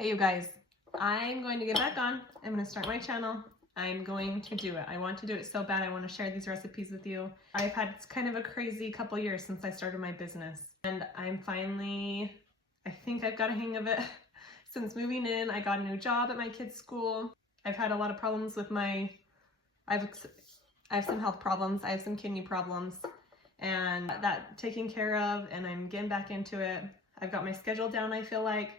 Hey you guys, I'm going to get back on. I'm going to start my channel. I'm going to do it. I want to do it so bad. I want to share these recipes with you. I've had kind of a crazy couple years since I started my business, and I'm finally, I think I've got a hang of it. Since moving in, I got a new job at my kids' school. I've had a lot of problems with I have some health problems. I have some kidney problems, and that taken care of, and I'm getting back into it. I've got my schedule down, I feel like.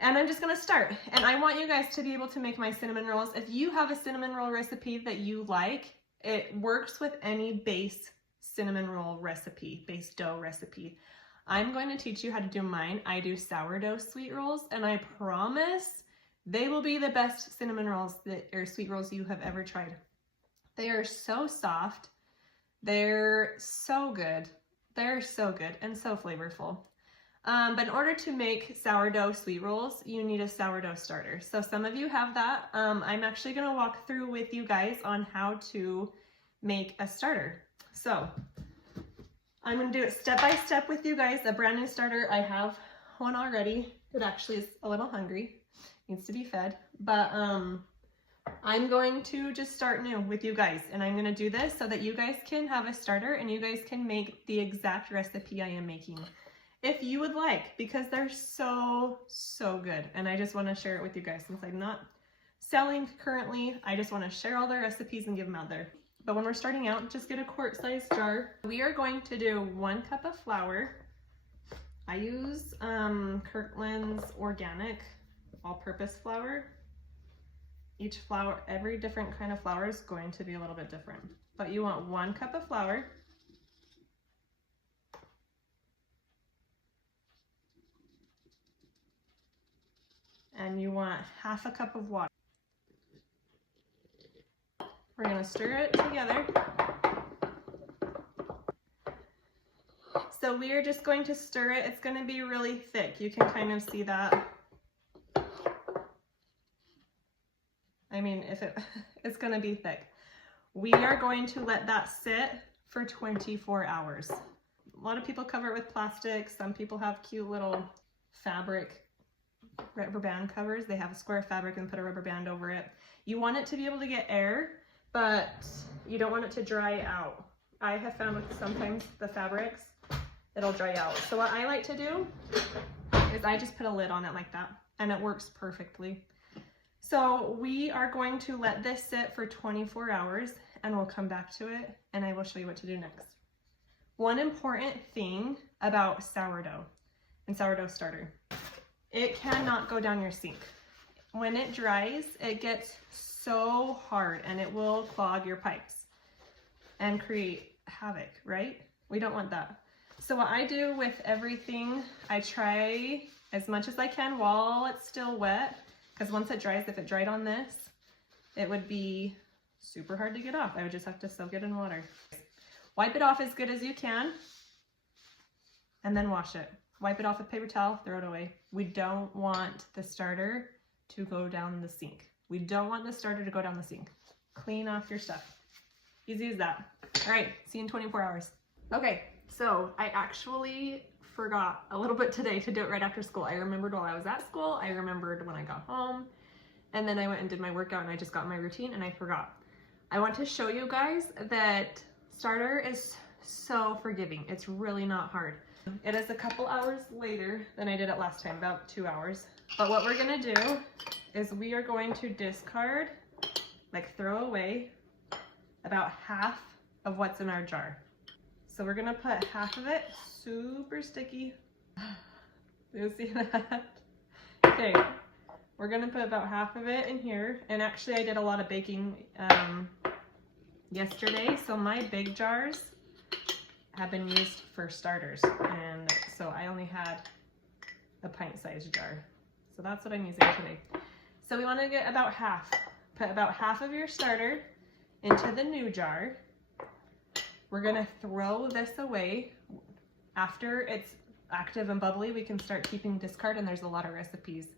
And I'm just gonna start. And I want you guys to be able to make my cinnamon rolls. If you have a cinnamon roll recipe that you like, it works with any base cinnamon roll recipe, base dough recipe. I'm going to teach you how to do mine. I do sourdough sweet rolls, and I promise they will be the best cinnamon rolls or sweet rolls you have ever tried. They are so soft. They're so good. They're so good and so flavorful. But in order to make sourdough sweet rolls, you need a sourdough starter. So some of you have that. I'm actually going to walk through with you guys on how to make a starter. So I'm going to do it step by step with you guys. A brand new starter. I have one already. It actually is a little hungry. Needs to be fed. But I'm going to just start new with you guys. And I'm going to do this so that you guys can have a starter and you guys can make the exact recipe I am making, if you would like, because they're so good. And I just want to share it with you guys. Since I'm not selling currently, I just want to share all the recipes and give them out there. But when we're starting out, just get a quart-sized jar. We are going to do 1 cup of flour. I use Kirkland's organic all-purpose flour. Each flour, every different kind of flour is going to be a little bit different. But you want 1 cup of flour. And you want 1/2 cup of water. We're going to stir it together. So we are just going to stir it. It's going to be really thick. You can kind of see that. I mean, it's going to be thick. We are going to let that sit for 24 hours. A lot of people cover it with plastic. Some people have cute little fabric rubber band covers. They have a square fabric and put a rubber band over it. You want it to be able to get air, but you don't want it to dry out. I have found with sometimes the fabrics, it'll dry out. So what I like to do is I just put a lid on it like that, and it works perfectly. So we are going to let this sit for 24 hours, and we'll come back to it, and I will show you what to do next. One important thing about sourdough and sourdough starter: it cannot go down your sink. When it dries, it gets so hard and it will clog your pipes and create havoc, right? We don't want that. So what I do with everything, I try as much as I can while it's still wet, because once it dries, if it dried on this, it would be super hard to get off. I would just have to soak it in water. Wipe it off as good as you can and then wash it. Wipe it off with paper towel, throw it away. We don't want the starter to go down the sink. We don't want the starter to go down the sink. Clean off your stuff. Easy as that. All right, see you in 24 hours. Okay, so I actually forgot a little bit today to do it right after school. I remembered while I was at school. I remembered when I got home. And then I went and did my workout and I just got my routine and I forgot. I want to show you guys that starter is so forgiving. It's really not hard. It is a couple hours later than I did it last time, about 2 hours. But what we're gonna do is we are going to discard, like throw away, about 1/2 of what's in our jar. So we're gonna put 1/2 of it, super sticky. You see that? Okay, we're gonna put about 1/2 of it in here. And actually I did a lot of baking yesterday, so my big jars have been used for starters, and so I only had a pint-sized jar. So that's what I'm using today. So we want to get about 1/2. Put about 1/2 of your starter into the new jar. We're going to throw this away. After it's active and bubbly, we can start keeping discard, and there's a lot of recipes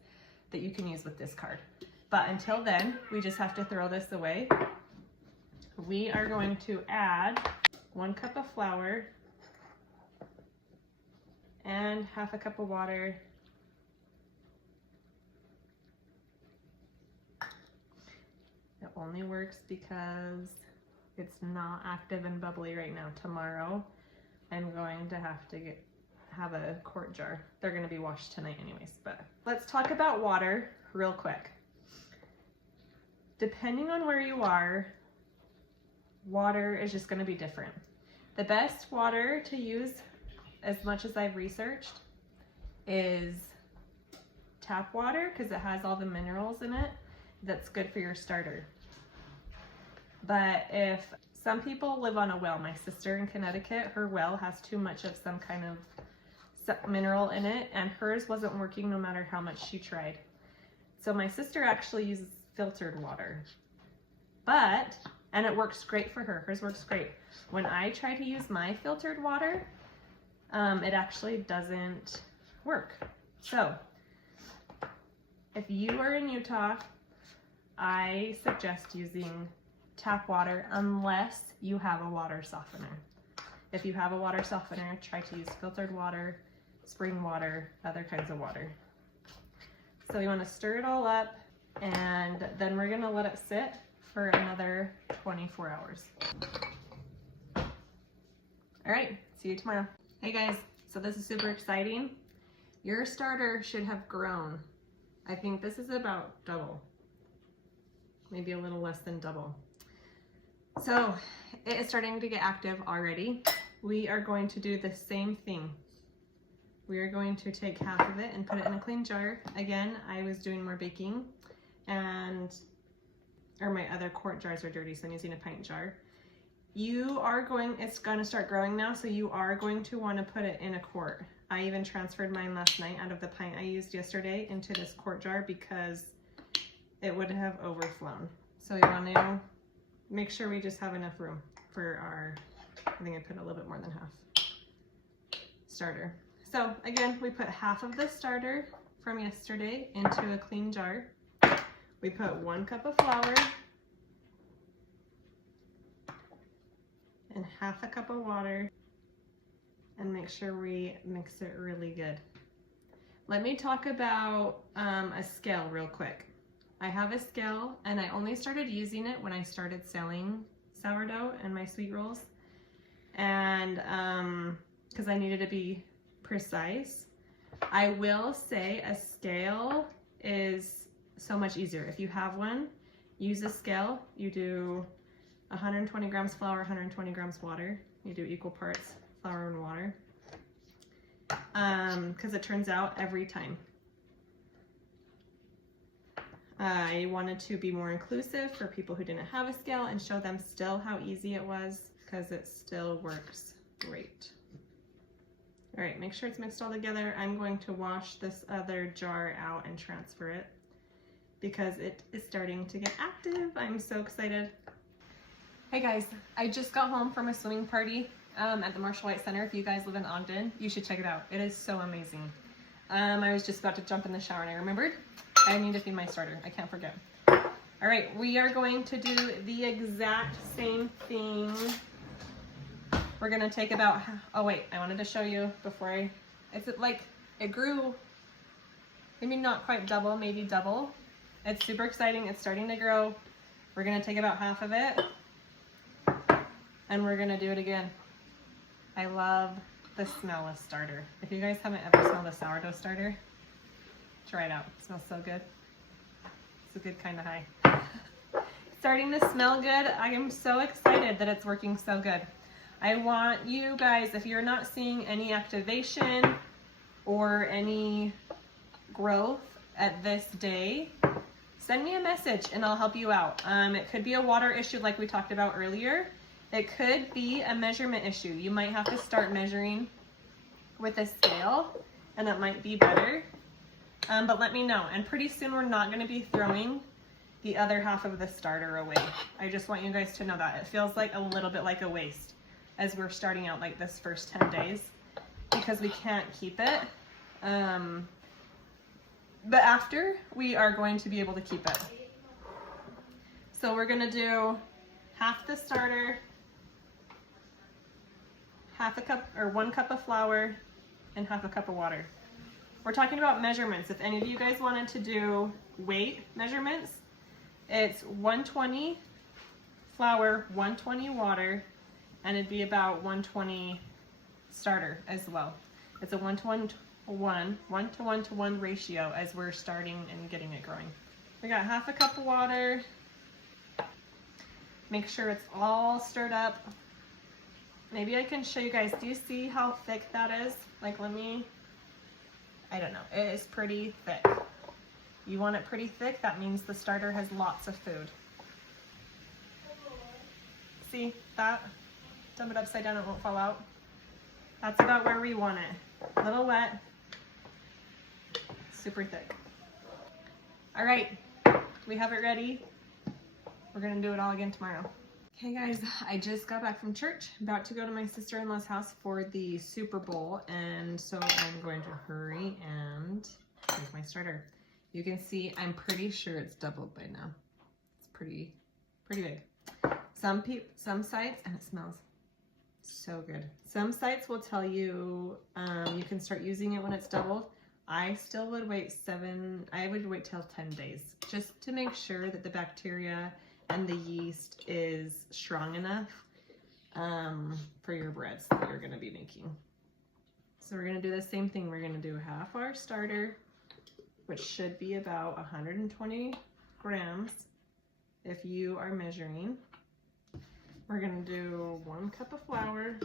that you can use with discard. But until then, we just have to throw this away. We are going to add 1 cup of flour and 1/2 cup of water only works because it's not active and bubbly right now. Tomorrow, I'm going to have a quart jar. They're gonna be washed tonight anyways, but let's talk about water real quick. Depending on where you are, water is just gonna be different. The best water to use, as much as I've researched, is tap water because it has all the minerals in it. That's good for your starter. But if some people live on a well, my sister in Connecticut, her well has too much of some kind of mineral in it, and hers wasn't working no matter how much she tried. So my sister actually uses filtered water, and it works great for her. Hers works great. When I try to use my filtered water, it actually doesn't work. So if you are in Utah, I suggest using tap water unless you have a water softener. If you have a water softener, try to use filtered water, spring water, other kinds of water. So you want to stir it all up, and then we're gonna let it sit for another 24 hours. All right, see you tomorrow. Hey guys, so this is super exciting. Your starter should have grown. I think this is about double, maybe a little less than double. So it is starting to get active already. We are going to do the same thing. We are going to take half of it and put it in a clean jar. Again, I was doing more baking, or my other quart jars are dirty, so I'm using a pint jar. It's gonna start growing now, so you are going to wanna put it in a quart. I even transferred mine last night out of the pint I used yesterday into this quart jar because it would have overflown. So you wanna make sure we just have enough room for our, I think I put a little bit more than half starter. So again, we put half of the starter from yesterday into a clean jar. We put 1 cup of flour and half a cup of water, and make sure we mix it really good. Let me talk about a scale real quick. I have a scale, and I only started using it when I started selling sourdough and my sweet rolls, and because I needed to be precise. I will say a scale is so much easier. If you have one, use a scale. You do 120 grams flour, 120 grams water. You do equal parts flour and water, because it turns out every time. I wanted to be more inclusive for people who didn't have a scale and show them still how easy it was, because it still works great. All right, make sure it's mixed all together. I'm going to wash this other jar out and transfer it because it is starting to get active. I'm so excited. Hey guys, I just got home from a swimming party at the Marshall White Center. If you guys live in Ogden, you should check it out. It is so amazing. I was just about to jump in the shower and I remembered I need to feed my starter. I can't forget. All right, we are going to do the exact same thing. We're gonna take about, oh wait, I wanted to show you before it grew, maybe not quite double, maybe double. It's super exciting, it's starting to grow. We're gonna take about half of it and we're gonna do it again. I love the smell of starter. If you guys haven't ever smelled a sourdough starter, try it out, it smells so good. It's a good kind of high. Starting to smell good. I am so excited that it's working so good. I want you guys, if you're not seeing any activation or any growth at this day, send me a message and I'll help you out. It could be a water issue like we talked about earlier. It could be a measurement issue. You might have to start measuring with a scale and that might be better. But let me know. And pretty soon we're not going to be throwing the other half of the starter away. I just want you guys to know that. It feels like a little bit like a waste as we're starting out like this first 10 days because we can't keep it. But after, we are going to be able to keep it. So we're gonna do half the starter, half a cup or 1 cup of flour, and half a cup of water. We're talking about measurements. If any of you guys wanted to do weight measurements, It's 120 flour, 120 water, and it'd be about 120 starter as well. It's a 1-to-1 ratio as we're starting and getting it growing. We got half a cup of water. Make sure it's all stirred up. Maybe I can show you guys. Do you see how thick that is? Like, I don't know. It is pretty thick. You want it pretty thick, that means the starter has lots of food. See that? Dump it upside down, it won't fall out. That's about where we want it. A little wet, super thick. All right, we have it ready. We're gonna do it all again tomorrow. Okay guys, I just got back from church, about to go to my sister-in-law's house for the Super Bowl, and so I'm going to hurry and make my starter. You can see, I'm pretty sure it's doubled by now. It's pretty big. Some sites, and it smells so good. Some sites will tell you you can start using it when it's doubled. I still would wait I would wait till 10 days just to make sure that the bacteria and the yeast is strong enough for your breads that you're gonna be making. So we're gonna do the same thing. We're gonna do half our starter, which should be about 120 grams if you are measuring. We're gonna do 1 cup of flour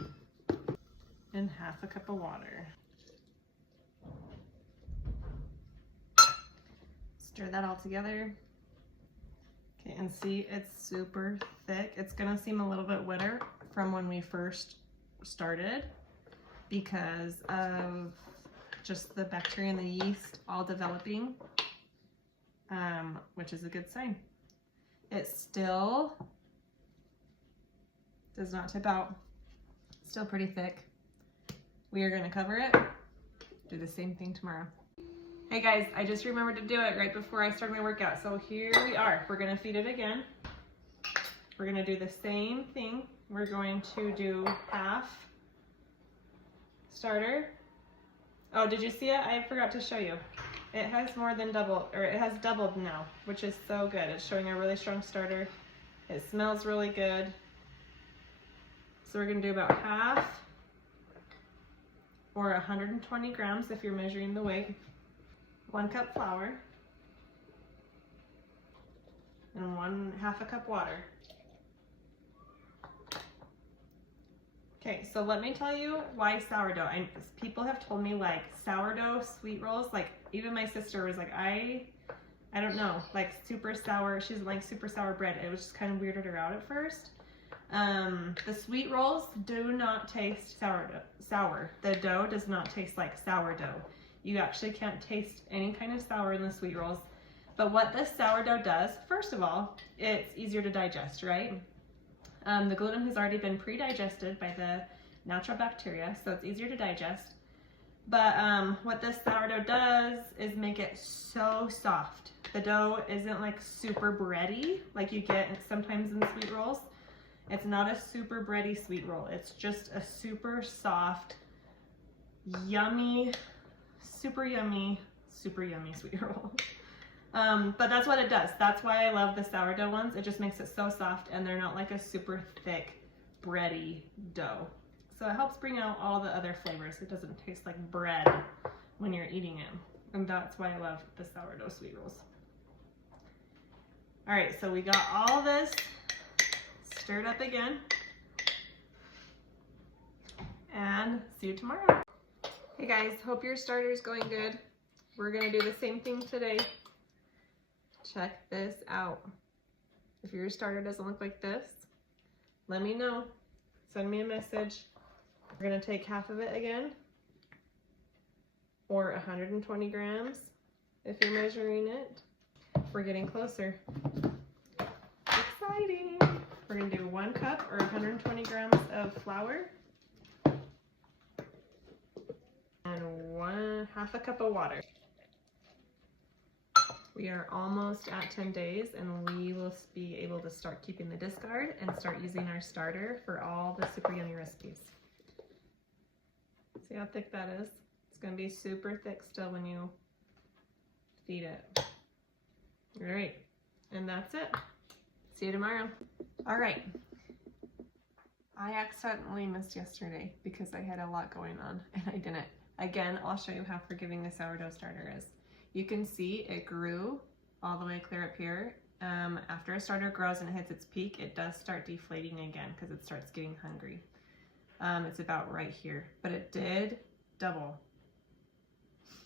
and half a cup of water. Stir that all together. Okay, and see, it's super thick. It's gonna seem a little bit wetter from when we first started because of just the bacteria and the yeast all developing, which is a good sign. It still does not tip out. Still pretty thick. We are gonna cover it, do the same thing tomorrow. Hey guys, I just remembered to do it right before I started my workout. So here we are. We're gonna feed it again. We're gonna do the same thing. We're going to do half starter. Oh, did you see it? I forgot to show you. It has more than doubled, or it has doubled now, which is so good. It's showing a really strong starter. It smells really good. So we're gonna do about half, or 120 grams if you're measuring the weight. 1 cup flour, and half a cup water. Okay, so let me tell you why sourdough. People have told me like sourdough sweet rolls, like even my sister was like, I don't know, like super sour, she doesn't like super sour bread. It was just kind of weirded her out at first. The sweet rolls do not taste sour. The dough does not taste like sourdough. You actually can't taste any kind of sour in the sweet rolls. But what this sourdough does, first of all, it's easier to digest, right? The gluten has already been pre-digested by the natural bacteria, so it's easier to digest. But what this sourdough does is make it so soft. The dough isn't like super bready like you get sometimes in sweet rolls. It's not a super bready sweet roll. It's just a super soft, yummy, super yummy sweet roll. But that's what it does. That's why I love the sourdough ones. It just makes it so soft and they're not like a super thick, bready dough. So it helps bring out all the other flavors. It doesn't taste like bread when you're eating it. And that's why I love the sourdough sweet rolls. All right, so we got all this stirred up again. And see you tomorrow. Hey guys, hope your starter's going good. We're gonna do the same thing today. Check this out. If your starter doesn't look like this, let me know. Send me a message. We're gonna take half of it again, or 120 grams if you're measuring it. We're getting closer. Exciting. We're gonna do 1 cup or 120 grams of flour and half a cup of water. We are almost at 10 days and we will be able to start keeping the discard and start using our starter for all the super yummy recipes. See how thick that is? It's gonna be super thick still when you feed it. All right, And that's it. See you tomorrow. All right. I accidentally missed yesterday because I had a lot going on and I didn't. Again, I'll show you how forgiving the sourdough starter is. You can see it grew all the way clear up here. After a starter grows and it hits its peak, it does start deflating again because it starts getting hungry. It's about right here, but it did double.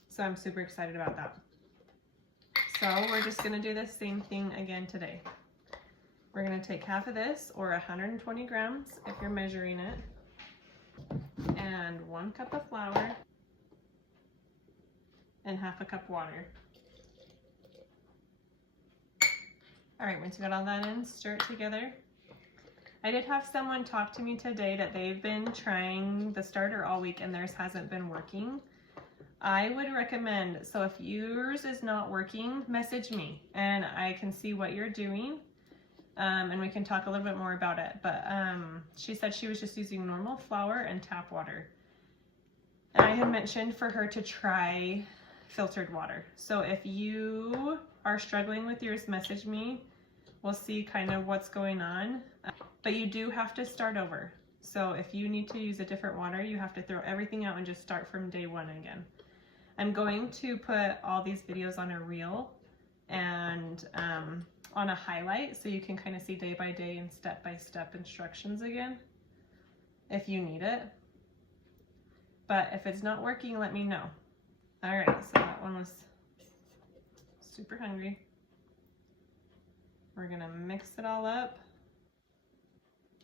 So I'm super excited about that. So we're just gonna do the same thing again today. We're gonna take half of this, or 120 grams if you're measuring it, and 1 cup of flour, and half a cup water. All right, once you got all that in, stir it together. I did have someone talk to me today that they've been trying the starter all week and theirs hasn't been working. I would recommend, so if yours is not working, message me and I can see what you're doing, and we can talk a little bit more about it. But she said she was just using normal flour and tap water. And I had mentioned for her to try filtered water. So if you are struggling with yours, message me. We'll see kind of what's going on. But you do have to start over. So if you need to use a different water, you have to throw everything out and just start from day one again. I'm going to put all these videos on a reel and on a highlight so you can kind of see day by day and step by step instructions again if you need it. But if it's not working, let me know. All right, so that one was super hungry. We're gonna mix it all up.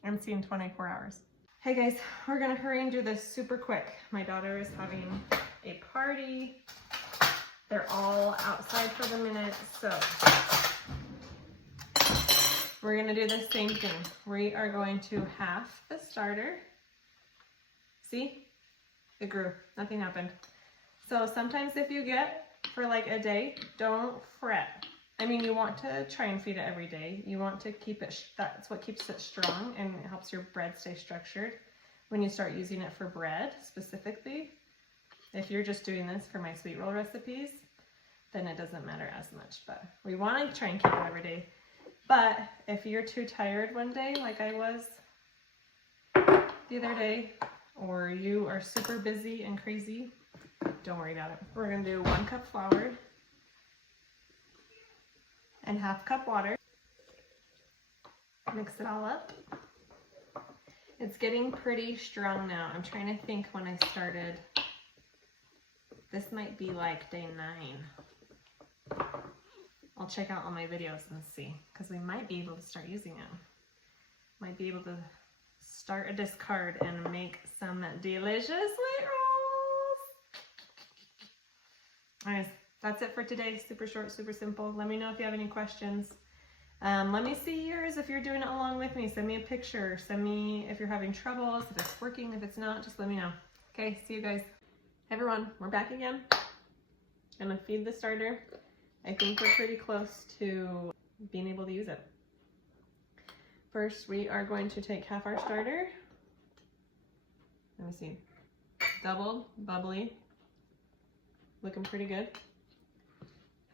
I'm seeing 24 hours. Hey guys, we're gonna hurry and do this super quick. My daughter is having a party. They're all outside for the minute, so we're gonna do the same thing. We are going to half the starter. See? It grew, nothing happened. So sometimes if you get for like a day, don't fret. I mean, you want to try and feed it every day. You want to keep it, that's what keeps it strong and it helps your bread stay structured when you start using it for bread specifically. If you're just doing this for my sweet roll recipes, then it doesn't matter as much, but we want to try and keep it every day. But if you're too tired one day, like I was the other day, or you are super busy and crazy, don't worry about it. We're gonna do 1 cup flour and half cup water. Mix it all up. It's getting pretty strong now. I'm trying to think when I started. This might be like day 9. I'll check out all my videos and see, because we might be able to start using it. Might be able to start a discard and make some delicious sweet rolls. All right, that's it for today. Super short, super simple. Let me know if you have any questions. Let me see yours if you're doing it along with me. Send me a picture. Send me if you're having troubles, if it's working, if it's not, just let me know. Okay, see you guys. Hey everyone, we're back again. I'm gonna feed the starter. I think we're pretty close to being able to use it. First, we are going to take half our starter. Let me see. Doubled, bubbly, looking pretty good.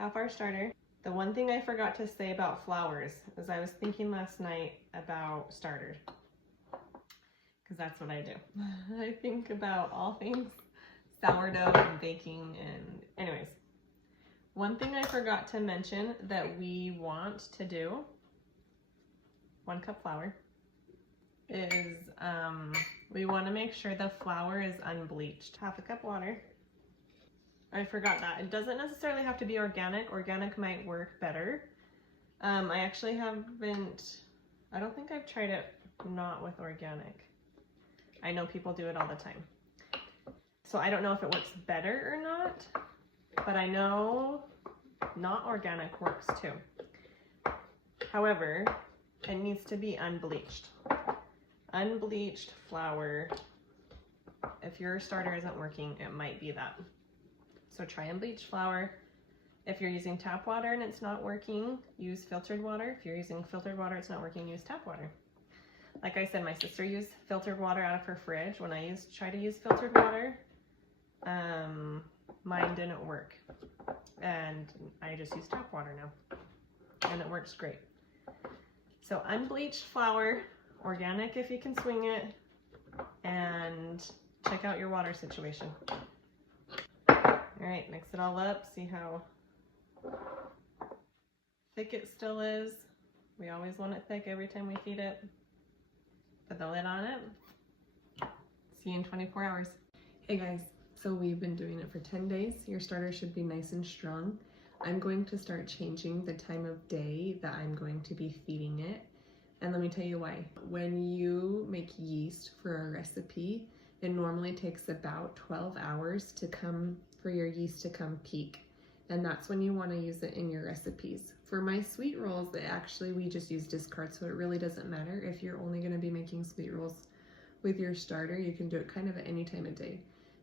Half our starter. The one thing I forgot to say about flours is I was thinking last night about starters, because that's what I do. I think about all things sourdough and baking, and anyways. One thing I forgot to mention that we want to do, 1 cup flour, is we want to make sure the flour is unbleached. Half a cup water. I forgot that. It doesn't necessarily have to be organic. Organic might work better. I actually haven't, I don't think I've tried it not with organic. I know people do it all the time. So I don't know if it works better or not, but I know not organic works too. However, it needs to be unbleached. Unbleached flour, if your starter isn't working, it might be that. So try unbleached flour. If you're using tap water and it's not working, use filtered water. If you're using filtered water, it's not working, use tap water. Like I said, my sister used filtered water out of her fridge. When I try to use filtered water, mine didn't work. And I just use tap water now. and it works great. So unbleached flour, organic if you can swing it, and check out your water situation. All right, mix it all up, see how thick it still is. We always want it thick every time we feed it. Put the lid on it. See you in 24 hours. Hey guys, so we've been doing it for 10 days. Your starter should be nice and strong. I'm going to start changing the time of day that I'm going to be feeding it. And let me tell you why. When you make yeast for a recipe, it normally takes about 12 hours for your yeast to come peak. And that's when you want to use it in your recipes. For my sweet rolls, we just use discard, so it really doesn't matter. If you're only going to be making sweet rolls with your starter, you can do it kind of at any time of day.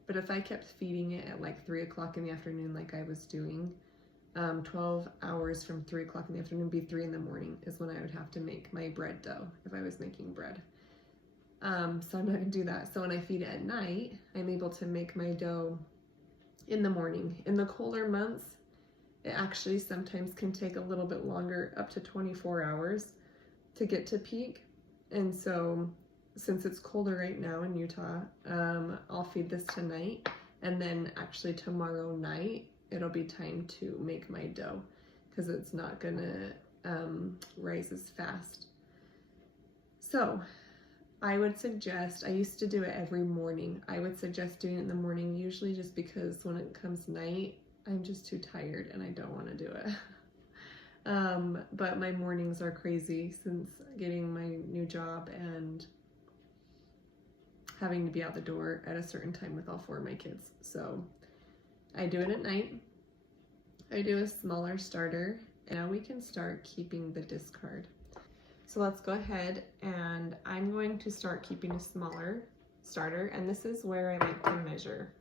But if I kept feeding it at like 3 o'clock in the afternoon like I was doing, 12 hours from 3 o'clock in the afternoon, be 3 in the morning is when I would have to make my bread dough if I was making bread. So I'm not going to do that. So when I feed it at night, I'm able to make my dough in the morning. In the colder months, it actually sometimes can take a little bit longer, up to 24 hours to get to peak. And so since it's colder right now in Utah, I'll feed this tonight, and then actually tomorrow night it'll be time to make my dough because it's not gonna rise as fast. So I would suggest, I used to do it every morning. I would suggest doing it in the morning, usually just because when it comes night, I'm just too tired and I don't want to do it. But my mornings are crazy since getting my new job and having to be out the door at a certain time with all 4 of my kids. So I do it at night. I do a smaller starter, and now we can start keeping the discard. So let's go ahead, and I'm going to start keeping a smaller starter, and this is where I like to measure.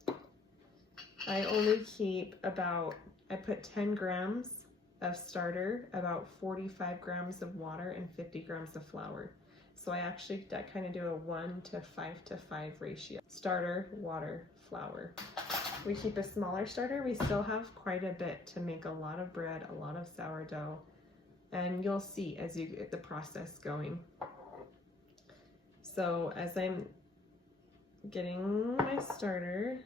I only keep I put 10 grams of starter, about 45 grams of water, and 50 grams of flour. So I kind of do a 1 to 5 to 5 ratio. Starter, water, flour. We keep a smaller starter. We still have quite a bit to make a lot of bread, a lot of sourdough, and you'll see as you get the process going. So as I'm getting my starter,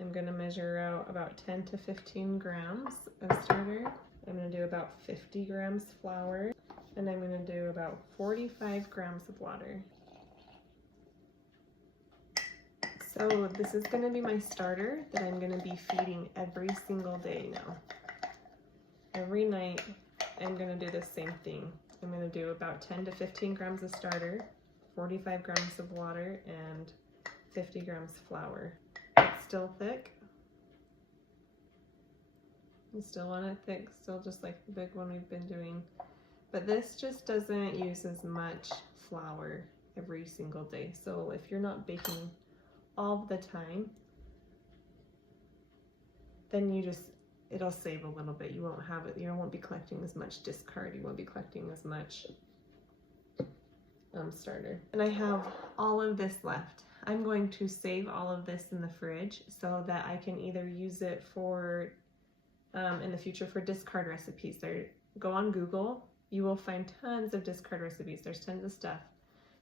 I'm gonna measure out about 10 to 15 grams of starter. I'm gonna do about 50 grams flour, and I'm gonna do about 45 grams of water. So this is gonna be my starter that I'm gonna be feeding every single day now. Every night, I'm gonna do the same thing. I'm gonna do about 10 to 15 grams of starter, 45 grams of water, and 50 grams flour. It's still thick. You still want it thick, still just like the big one we've been doing. But this just doesn't use as much flour every single day. So if you're not baking all the time, then it'll save a little bit. You won't be collecting as much discard. You won't be collecting as much starter. And I have all of this left. I'm going to save all of this in the fridge so that I can either use it for in the future for discard recipes. Go on Google, you will find tons of discard recipes. There's tons of stuff.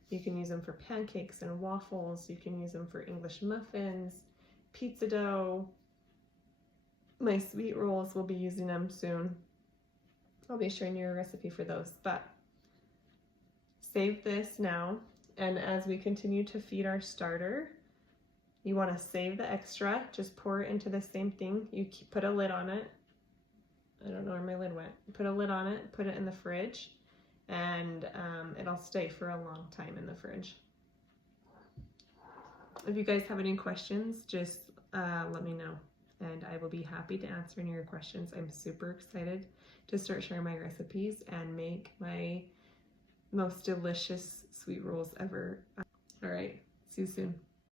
You can use them for pancakes and waffles. You can use them for English muffins, pizza dough. My sweet rolls, will be using them soon. I'll be sharing you a recipe for those, but save this now. And as we continue to feed our starter, you want to save the extra, just pour it into the same thing. You put a lid on it. I don't know where my lid went. Put a lid on it, put it in the fridge, and it'll stay for a long time in the fridge. If you guys have any questions, just let me know, and I will be happy to answer any of your questions. I'm super excited to start sharing my recipes and make my most delicious sweet rolls ever. All right, see you soon.